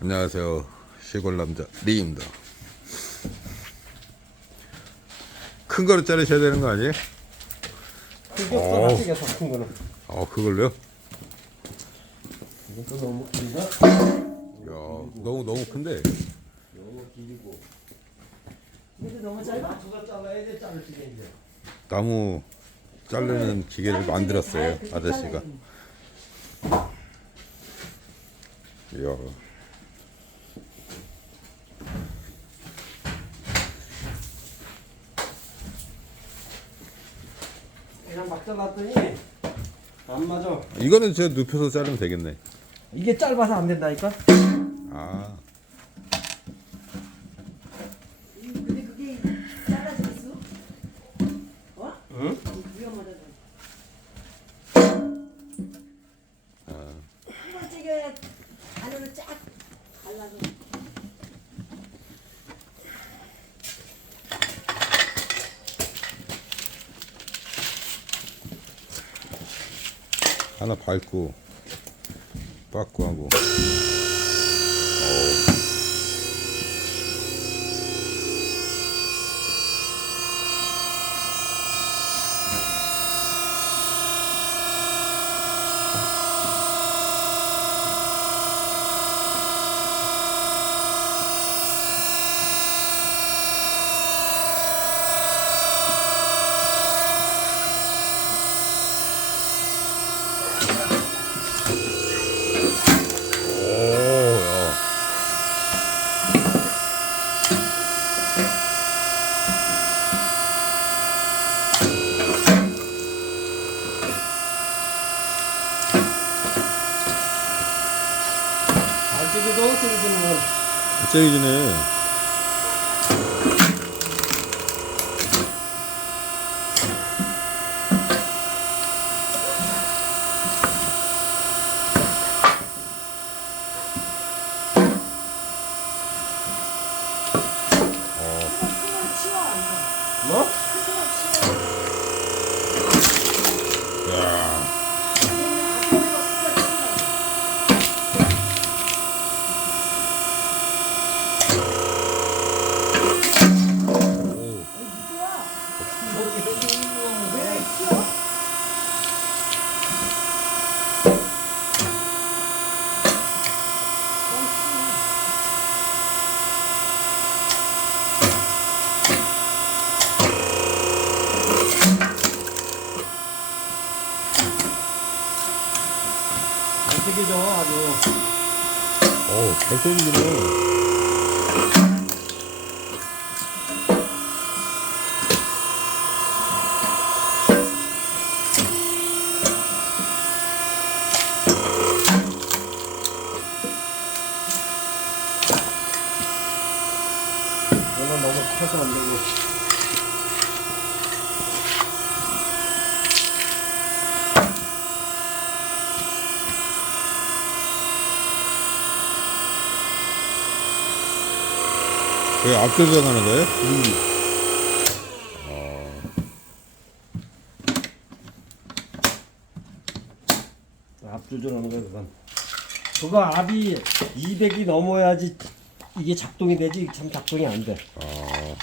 안녕하세요. 시골 남자 리입니다. 큰 거로 자르셔야 되는 거 아니에요? 크게 없어, 나중에서 큰 거는. 그걸로요? 이것도 너무 길다. 야, 너무 큰데. 너무 길고. 이거 너무 짧아? 누가 잘라야 돼, 자를 시게 이제. 나무 자르는 기계를 만들었어요, 아저씨가. 이야, 그냥 막 잘랐더니 안 맞아. 이거는 저 눕혀서 자르면 되겠네. 이게 짧아서 안 된다니까? 아, 근데 그게 잘라지겠어? 어? 응? 위험하다. 한번 찌개 안으로 쫙 발라서. 하나 밟고 빠꾸 하고. 야. 안 찌개도 찌개지는 건. 째기지네. 큰거 치워. 뭐? 큰거 치워. 야, 앞에 거 큰거 치워. 왜 치워? 안 찌개져, 아주. 잘 째기지네. 이거는 너무 커서 안 되고. 왜 앞조정하는 거예요? 앞 조절하는 거야, 그건. 그거 압이 200이 넘어야지 이게 작동이 되지, 참 작동이 안 돼. 아,